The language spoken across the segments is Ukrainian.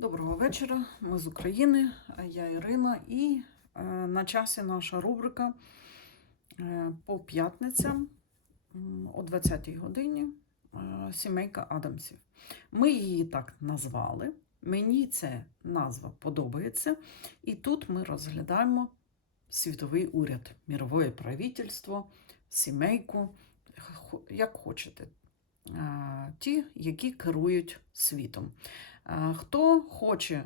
Доброго вечора. Ми з України. Я Ірина, і е, на часі наша рубрика е, по п'ятницям о 20-й годині е, Сімейка Адамсів. Ми її так назвали. Мені ця назва подобається. І тут ми розглядаємо світовий уряд, мірове правительство, сімейку, як хочете. Е, Ті, які керують світом. Е, Хто хоче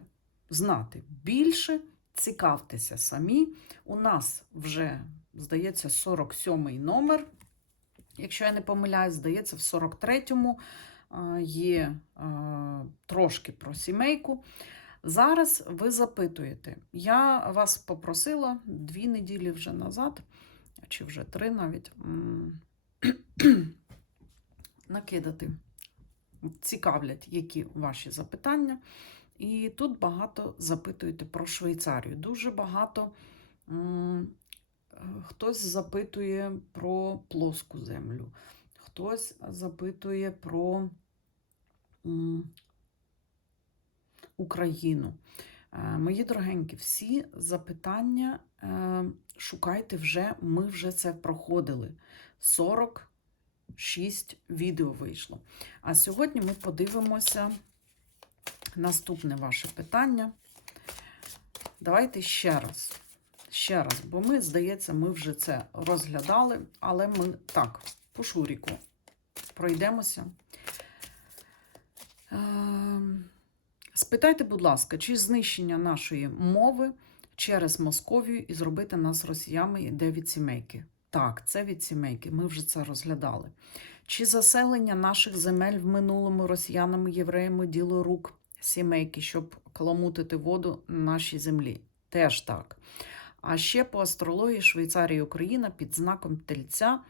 знати більше, цікавтеся самі. У нас вже, здається, 47-й номер. Якщо я не помиляюсь, здається, в 43-му е, є трошки про сімейку. Зараз ви запитуєте. Я вас попросила дві неділі вже назад, чи вже три навіть, накидати цікавлять, які ваші запитання. І тут багато запитуєте про Швейцарію. Дуже багато м, хтось запитує про плоску землю, хтось запитує про м, Україну. Е, Мої дорогенькі, всі запитання е, шукайте вже, ми вже це проходили. 46 відео вийшло. А сьогодні ми подивимося наступне ваше питання. Давайте ще раз. Ще раз, бо ми, здається, ми вже це розглядали, але ми так, по шуріку пройдемося. Ем, Спитайте, будь ласка, чи знищення нашої мови через Московію і зробити нас росіями йде від сімейки? Так, це від сімейки. Ми вже це розглядали. Чи заселення наших земель в минулому росіянами, євреями діло рук сімейки, щоб каламутити воду на нашій землі? Теж так. А ще по астрології Швейцарія і Україна під знаком тельця.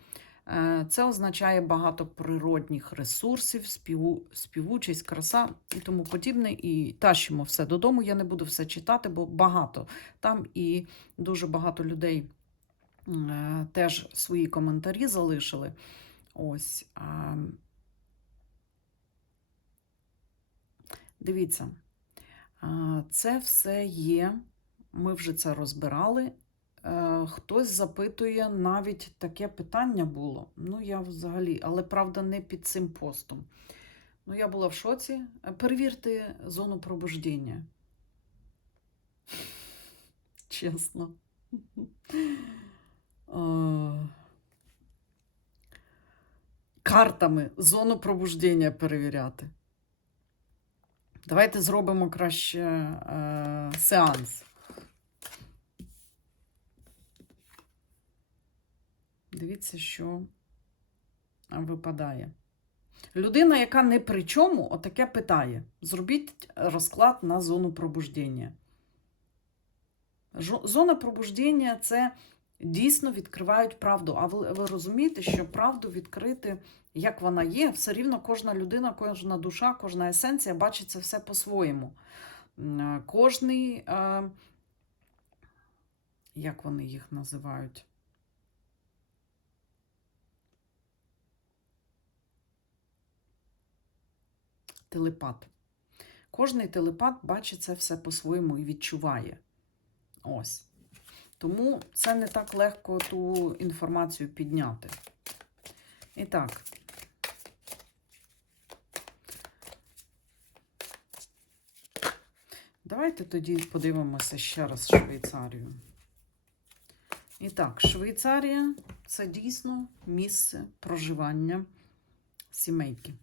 Е, Це означає багато природних ресурсів, співу, співучість, краса і тому подібне. І тащимо все додому. Я не буду все читати, бо багато там і дуже багато людей теж свої коментарі залишили. Ось. Дивіться, це все є. Ми вже це розбирали. Е, Хтось запитує, навіть таке питання було. Ну, я взагалі, але правда, не під цим постом. Ну, я була в шоці. Е, Перевірте зону пробуждення. Чесно. Е, Картами зону пробуждення перевіряти. Давайте зробимо краще е, сеанс. Дивіться, що випадає. Людина, яка не при чому, отаке питає. Зробіть розклад на зону пробуждення. Зона пробуждення це дійсно відкривають правду. А ви, ви розумієте, що правду відкрити, як вона є, все рівно кожна людина, кожна душа, кожна есенція бачить це все по-своєму. Е, Кожний, е, як вони їх називають? телепат. Кожний телепат бачить це все по-своєму і відчуває. Ось. Тому це не так легко ту інформацію підняти. І так. Давайте тоді подивимося ще раз Швейцарію. І так, Швейцарія це дійсно місце проживання сімейки.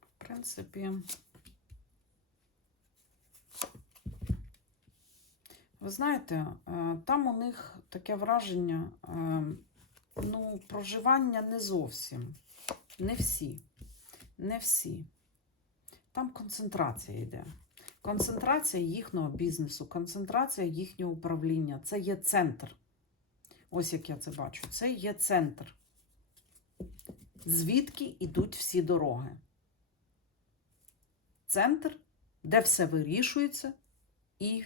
В принципі, ви знаєте, е, там у них таке враження, е, ну, проживання не зовсім. Не всі. Не всі. Там концентрація йде. Концентрація їхнього бізнесу, концентрація їхнього управління. Це є центр. Ось як я це бачу. Це є центр. Звідки йдуть всі дороги центр, де все вирішується, і,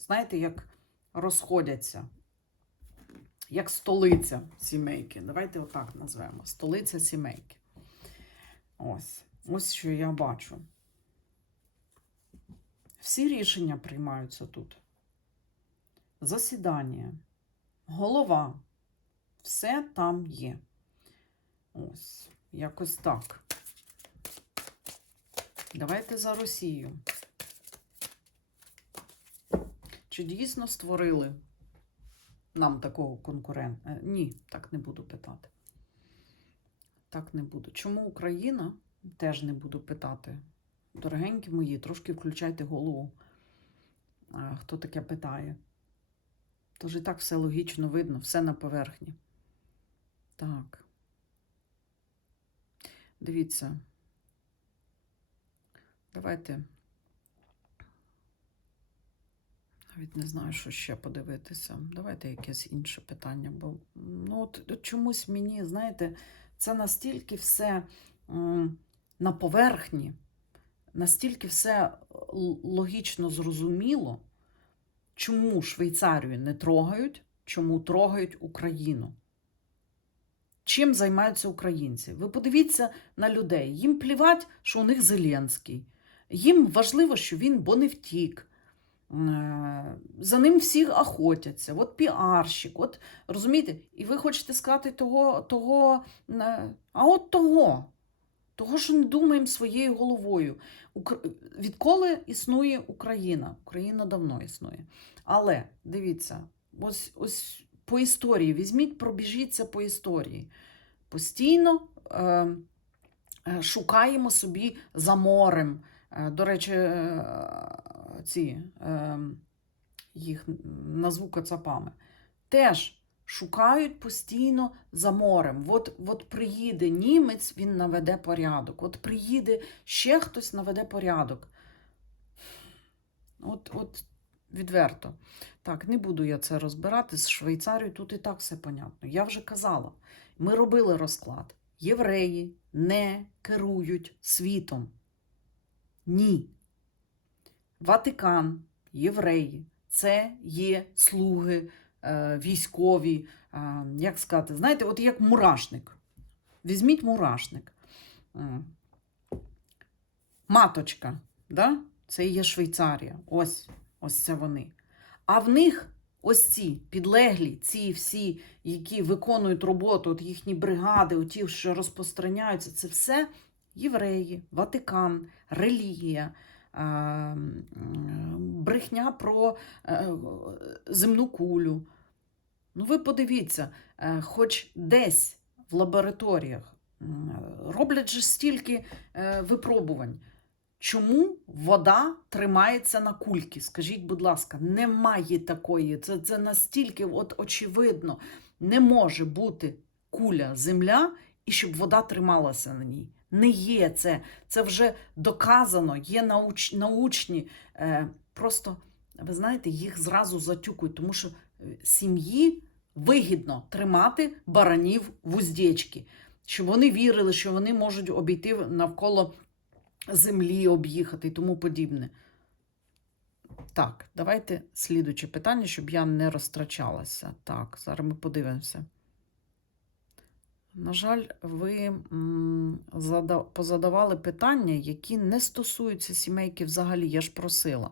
знаєте, як розходяться, як столиця сімейки. Давайте отак назвемо. Столиця сімейки. Ось. Ось що я бачу. Всі рішення приймаються тут. Засідання, голова, все там є. Ось, якось так. Давайте за Росію. Чи дійсно створили нам такого конкурента? Е, Ні, так не буду питати. Так не буду. Чому Україна? Теж не буду питати. Дорогенькі мої, трошки включайте голову. Хто таке питає? Тож і так все логічно видно, все на поверхні. Так. Дивіться. Давайте. Навіть не знаю, що ще подивитися. Давайте якесь інше питання. Бо ну, от, от чомусь мені, знаєте, це настільки все м, на поверхні, настільки все логічно зрозуміло, чому Швейцарію не трогають, чому трогають Україну. Чим займаються українці? Ви подивіться на людей. Їм плівать, що у них Зеленський. Їм важливо, що він бо не втік. Е, За ним всі охотяться. От піарщик, от розумієте? І ви хочете сказати того, того, е, а от того, того, що не думаємо своєю головою. Відколи існує Україна? Україна давно існує. Але дивіться, ось, ось по історії, візьміть, пробіжіться по історії. Постійно е, е, шукаємо собі за морем. До речі, ці е, їх назву кацапами. Теж шукають постійно за морем. От, от приїде німець, він наведе порядок. От приїде ще хтось наведе порядок. От, от відверто. Так, не буду я це розбирати з Швейцарією, тут і так все понятно. Я вже казала, ми робили розклад. Євреї не керують світом. Ні. Ватикан, євреї це є слуги е, військові, е, як сказати, знаєте, от як мурашник. Візьміть мурашник. Маточка, да? це є Швейцарія. Ось, ось це вони. А в них ось ці підлеглі, ці всі, які виконують роботу, от їхні бригади, оті, що розпространяються, це все євреї, Ватикан, релігія, е, брехня про е, земну кулю. Ну, ви подивіться, е, хоч десь в лабораторіях роблять же стільки е, випробувань. Чому вода тримається на кульки? Скажіть, будь ласка, немає такої. Це, це настільки от очевидно. Не може бути куля земля і щоб вода трималася на ній. Не є це. Це вже доказано, є науч, научні. Е, просто, ви знаєте, їх зразу затюкують, тому що е, сім'ї вигідно тримати баранів в уздечки, щоб вони вірили, що вони можуть обійти навколо землі, об'їхати і тому подібне. Так, давайте слідуче питання, щоб я не розтрачалася. Так, зараз ми подивимося. На жаль, ви позадавали питання, які не стосуються сімейки взагалі. Я ж просила.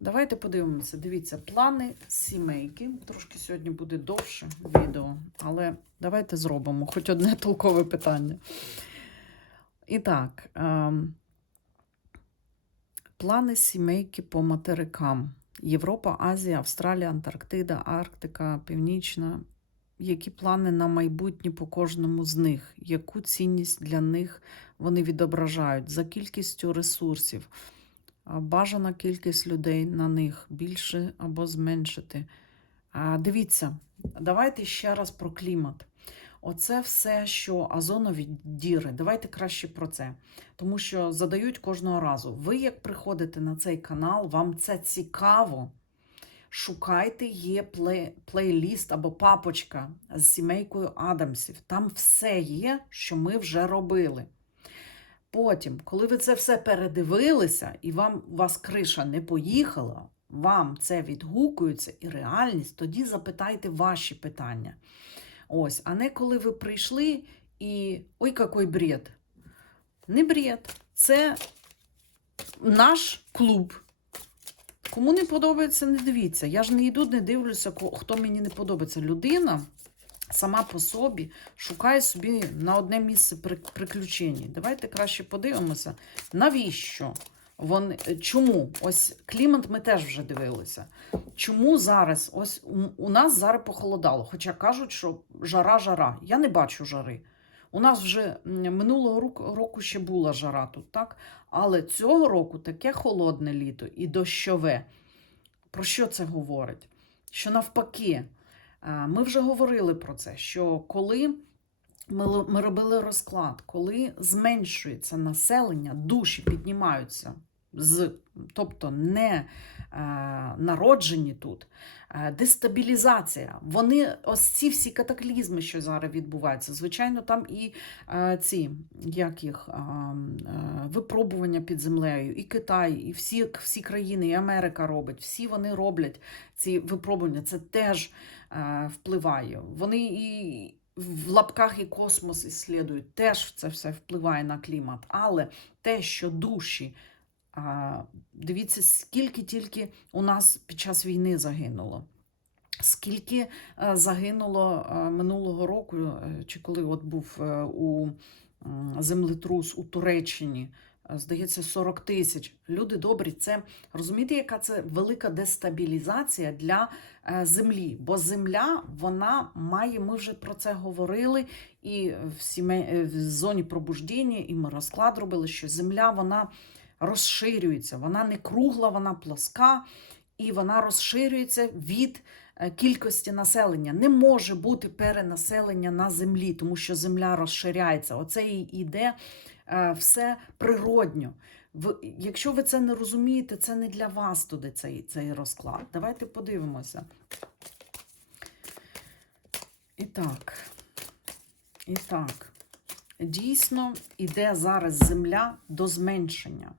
Давайте подивимося. Дивіться, плани сімейки. Трошки сьогодні буде довше відео, але давайте зробимо хоч одне толкове питання. І так, ем, плани сімейки по материкам. Європа, Азія, Австралія, Антарктида, Арктика, Північна. Які плани на майбутнє по кожному з них? Яку цінність для них вони відображають за кількістю ресурсів? Бажана кількість людей на них більше або зменшити. Дивіться, давайте ще раз про клімат. Оце все, що озонові діри. Давайте краще про це. Тому що задають кожного разу. Ви, як приходите на цей канал, вам це цікаво. Шукайте є плей, плейліст або папочка з сімейкою Адамсів. Там все є, що ми вже робили. Потім, коли ви це все передивилися, і вам у вас криша не поїхала, вам це відгукується і реальність, тоді запитайте ваші питання. Ось, а не коли ви прийшли і ой, який бред. Не бред. Це наш клуб. Кому не подобається, не дивіться. Я ж не йду, не дивлюся, хто мені не подобається. Людина сама по собі шукає собі на одне місце при- приключень. Давайте краще подивимося, навіщо вони, чому? Ось клімат ми теж вже дивилися. Чому зараз? Ось у, нас зараз похолодало, хоча кажуть, що жара-жара. Я не бачу жари. У нас вже минулого року, року ще була жара тут, так? Але цього року таке холодне літо і дощове. Про що це говорить? Що навпаки, е, ми вже говорили про це, що коли ми робили розклад, коли зменшується населення, душі піднімаються, з, тобто не е, народжені тут, е, дестабілізація. Вони, ось ці всі катаклізми, що зараз відбуваються, звичайно, там і е, ці як їх, е, е, випробування під землею, і Китай, і всі, всі країни, і Америка робить, всі вони роблять ці випробування. Це теж е, впливає. Вони і в лапках і космос іслідують, теж це все впливає на клімат. Але те, що душі, дивіться, скільки тільки у нас під час війни загинуло. Скільки е, загинуло е, минулого року, е, чи коли от був у землетрус у Туреччині, здається, 40 тисяч. Люди добрі, це розумієте, яка це велика дестабілізація для землі. Бо земля, вона має, ми вже про це говорили, і в, сіме, е, в зоні пробуждення, і ми розклад робили, що земля вона розширюється, вона не кругла, вона плоска, і вона розширюється від е, кількості населення. Не може бути перенаселення на землі, тому що земля розширяється. Оце і йде е, все природньо. Якщо ви це не розумієте, це не для вас туди цей, цей розклад. Давайте подивимося. І так. І так. Дійсно, іде зараз земля до зменшення.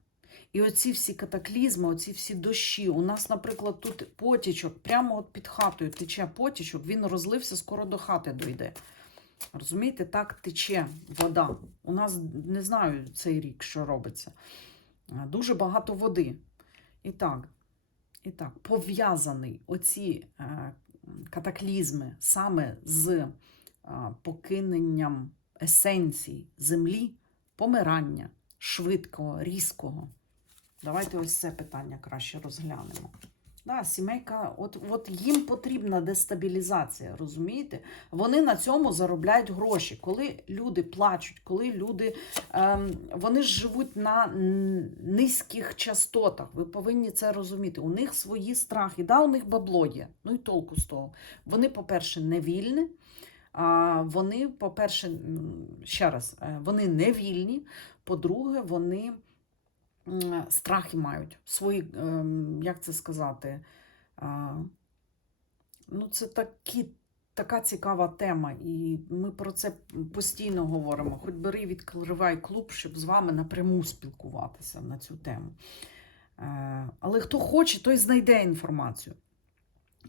І оці всі катаклізми, оці всі дощі. У нас, наприклад, тут потічок, прямо от під хатою тече потічок, він розлився, скоро до хати дойде. Розумієте, так тече вода. У нас не знаю цей рік, що робиться. Дуже багато води. І так, і так, пов'язаний оці е, катаклізми саме з е, покиненням есенцій землі, помирання швидкого, різкого. Давайте ось це питання краще розглянемо. Да, сімейка, от, от їм потрібна дестабілізація, розумієте? Вони на цьому заробляють гроші. Коли люди плачуть, коли люди ем, вони живуть на низьких частотах. Ви повинні це розуміти. У них свої страхи. Да, у них бабло є. Ну і толку з того. Вони, по-перше, не вільні. А вони, по-перше, ще раз, е, вони не вільні. По-друге, вони страхи мають свої, ем, як це сказати, ну, це такі, така цікава тема, і ми про це постійно говоримо. Хоч бери, відкривай клуб, щоб з вами напряму спілкуватися на цю тему. Е, Але хто хоче, той знайде інформацію.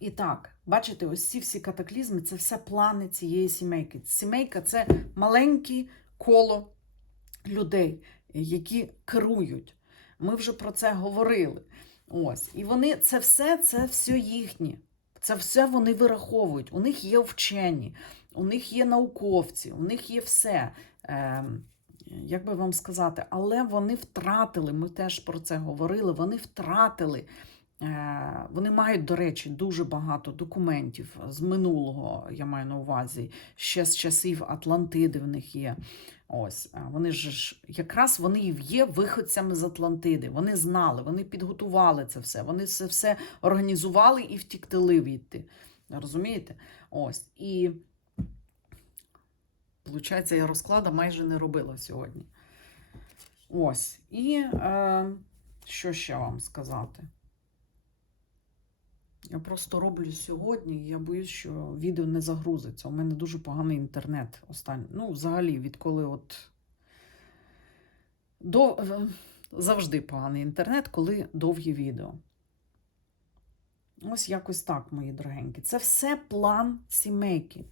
І так, бачите, ось ці всі катаклізми це все плани цієї сімейки. Сімейка це маленьке коло людей, які керують. Ми вже про це говорили. Ось. І вони це все, це все їхнє. Це все вони вираховують. У них є вчені, у них є науковці, у них є все. Е, як би вам сказати, але вони втратили, ми теж про це говорили, вони втратили. Е, Вони мають, до речі, дуже багато документів з минулого, я маю на увазі, ще з часів Атлантиди в них є. Ось, вони ж якраз вони і є виходцями з Атлантиди. Вони знали, вони підготували це все. Вони це все організували і втіктили відти. Розумієте? Ось. І, виходить, я розклада майже не робила сьогодні. Ось. І е, що ще вам сказати? Я просто роблю сьогодні, я боюсь, що відео не загрузиться. У мене дуже поганий інтернет останній. Ну, взагалі, відколи от до... завжди поганий інтернет, коли довгі відео. Ось якось так, мої дорогенькі. Це все план сімейки.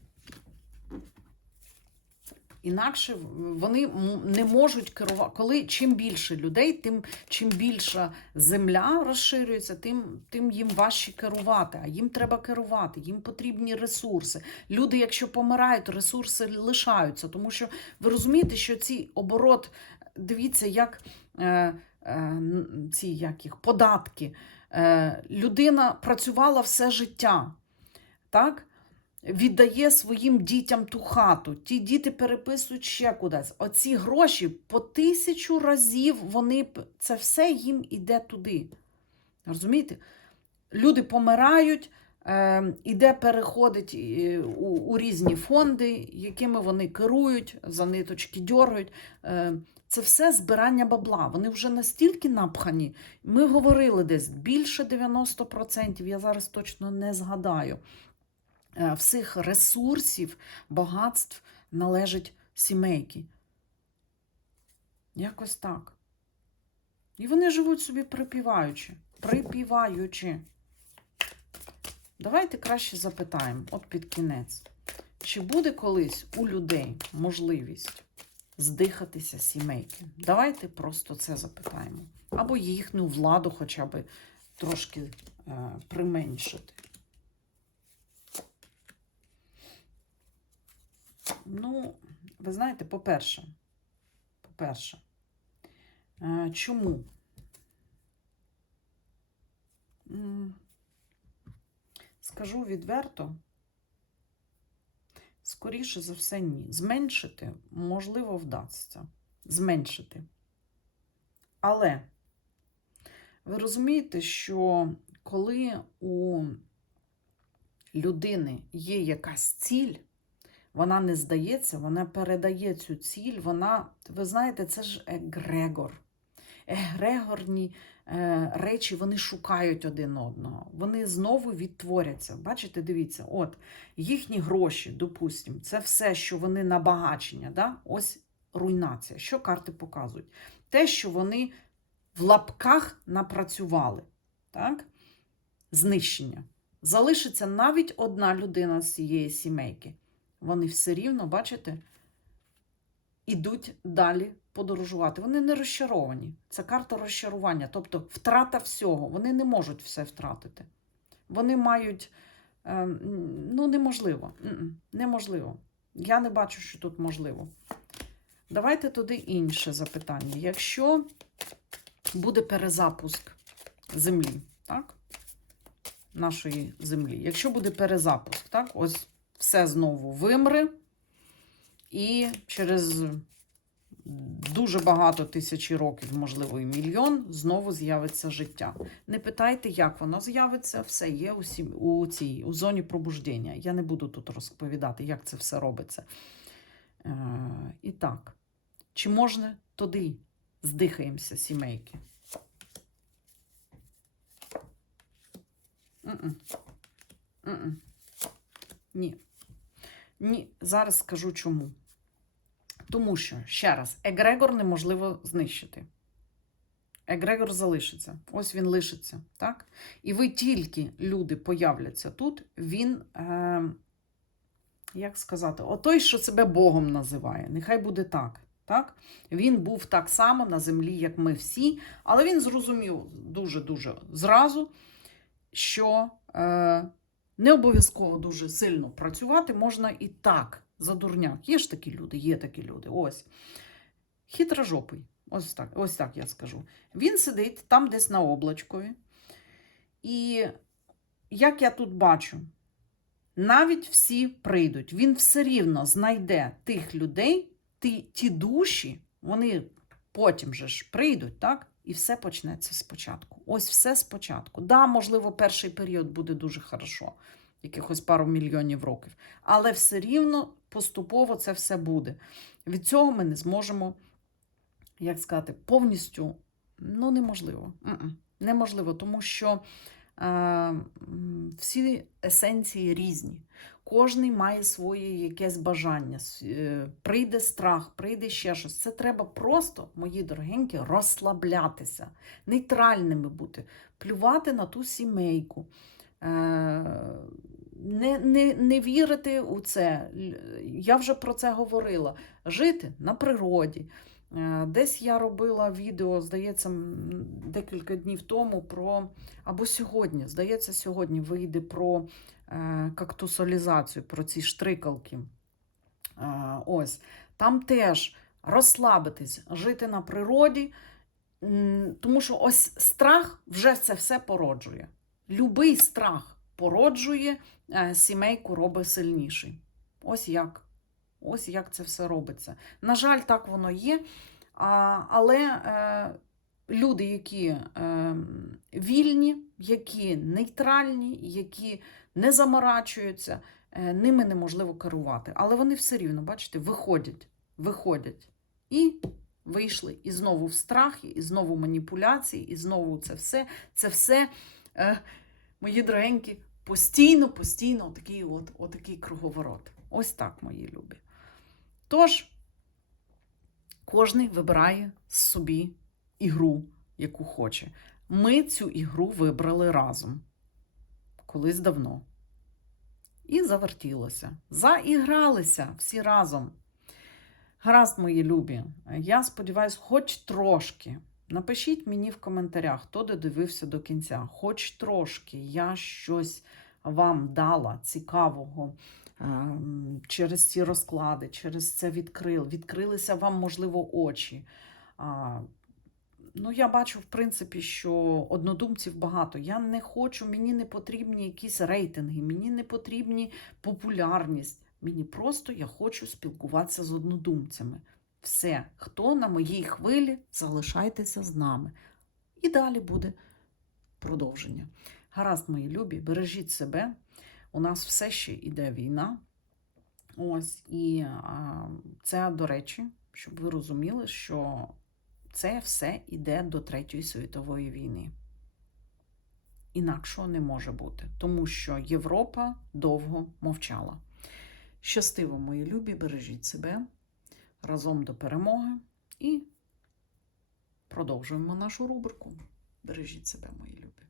Інакше вони не можуть керувати. Коли чим більше людей, тим чим більша земля розширюється, тим, тим їм важче керувати. А їм треба керувати, їм потрібні ресурси. Люди, якщо помирають, ресурси лишаються. Тому що ви розумієте, що ці оборот, дивіться, як е, е, ці як їх, податки. Е, людина працювала все життя. Так? Віддає своїм дітям ту хату. Ті діти переписують ще кудись. Оці гроші по тисячу разів вони це все їм іде туди. Розумієте? Люди помирають, е, іде переходить е, у, у різні фонди, якими вони керують, за ниточки дьоргають. Е, це все збирання бабла. Вони вже настільки напхані. Ми говорили десь більше 90%, я зараз точно не згадаю всіх ресурсів, багатств належить сімейки. Якось так. І вони живуть собі припіваючи. Припіваючи. Давайте краще запитаємо, от під кінець. Чи буде колись у людей можливість здихатися сімейки? Давайте просто це запитаємо. Або їхню владу хоча б трошки е, применшити. Ну, ви знаєте, по-перше, по-перше, е, чому? Скажу відверто, скоріше за все, ні. Зменшити, можливо, вдасться. Зменшити. Але ви розумієте, що коли у людини є якась ціль, вона не здається, вона передає цю ціль. Вона, ви знаєте, це ж егрегор. Егрегорні е, речі вони шукають один одного. Вони знову відтворяться. Бачите, дивіться, от їхні гроші, допустимо, це все, що вони на багачення. Да? Ось руйнація. Що карти показують? Те, що вони в лапках напрацювали. Так? Знищення. Залишиться навіть одна людина з цієї сімейки вони все рівно, бачите, ідуть далі подорожувати. Вони не розчаровані. Це карта розчарування, тобто втрата всього. Вони не можуть все втратити. Вони мають, е, ну, неможливо. Неможливо. Я не бачу, що тут можливо. Давайте туди інше запитання. Якщо буде перезапуск землі, так? Нашої землі. Якщо буде перезапуск, так, ось все знову вимре, і через дуже багато тисячі років, можливо, і мільйон, знову з'явиться життя. Не питайте, як воно з'явиться, все є у, сім- у цій у зоні пробуждення. Я не буду тут розповідати, як це все робиться. Е, і так, чи можна туди здихаємося, сімейки? М-м. М-м. Ні. Ні, зараз скажу чому. Тому що, ще раз, егрегор неможливо знищити. Егрегор залишиться. Ось він лишиться. так? І ви тільки люди появляться тут, він, е, як сказати, отой, що себе Богом називає. Нехай буде так. так? Він був так само на землі, як ми всі, але він зрозумів дуже-дуже зразу, що. Е, не обов'язково дуже сильно працювати, можна і так, за дурняк. Є ж такі люди, є такі люди. Ось. Хитрожопий. Ось так, ось так я скажу. Він сидить там десь на облачкові. І як я тут бачу, навіть всі прийдуть. Він все рівно знайде тих людей, ті, ті душі, вони потім же ж прийдуть, так? І все почнеться спочатку. Ось все спочатку. Да, можливо, перший період буде дуже хорошо, якихось пару мільйонів років. Але все рівно поступово це все буде. Від цього ми не зможемо, як сказати, повністю ну, неможливо. Неможливо, тому що е, всі есенції різні. Кожний має своє якесь бажання. Е, Прийде страх, прийде ще щось. Це треба просто, мої дорогенькі, розслаблятися, нейтральними бути, плювати на ту сімейку. Е, не, не, не вірити у це. Я вже про це говорила. Жити на природі. Е, Десь я робила відео, здається, декілька днів тому про, або сьогодні, здається, сьогодні вийде про е, кактусолізацію, про ці штрикалки. Е, Ось. Там теж розслабитись, жити на природі, тому що ось страх вже це все породжує. Любий страх породжує, сімейку робить сильніший. Ось як. Ось як це все робиться. На жаль, так воно є. Але е, люди, які е, вільні, які нейтральні, які не заморачуються, е, ними неможливо керувати. Але вони все рівно, бачите, виходять, виходять. І вийшли і знову в страх, і знову маніпуляції, і знову це все. Це все, мої дорогенькі, постійно, постійно такий от, отакий круговорот. Ось так, мої любі. Тож, кожний вибирає собі ігру, яку хоче. Ми цю ігру вибрали разом, колись давно. І завертілося. Заігралися всі разом. Гаразд, мої любі. Я сподіваюся, хоч трошки. Напишіть мені в коментарях, хто додивився до кінця. Хоч трошки я щось вам дала цікавого через ці розклади, через це відкрил. Відкрилися вам, можливо, очі. Ну, я бачу, в принципі, що однодумців багато. Я не хочу, мені не потрібні якісь рейтинги, мені не потрібні популярність. Мені просто я хочу спілкуватися з однодумцями. Все, хто на моїй хвилі, залишайтеся з нами. І далі буде продовження. Гаразд, мої любі, бережіть себе. У нас все ще йде війна. Ось, і а, це, до речі, щоб ви розуміли, що це все йде до Третьої світової війни. Інакшого не може бути, тому що Європа довго мовчала. Щастиво, мої любі, бережіть себе разом до перемоги і продовжуємо нашу рубрику. Бережіть себе, мої любі.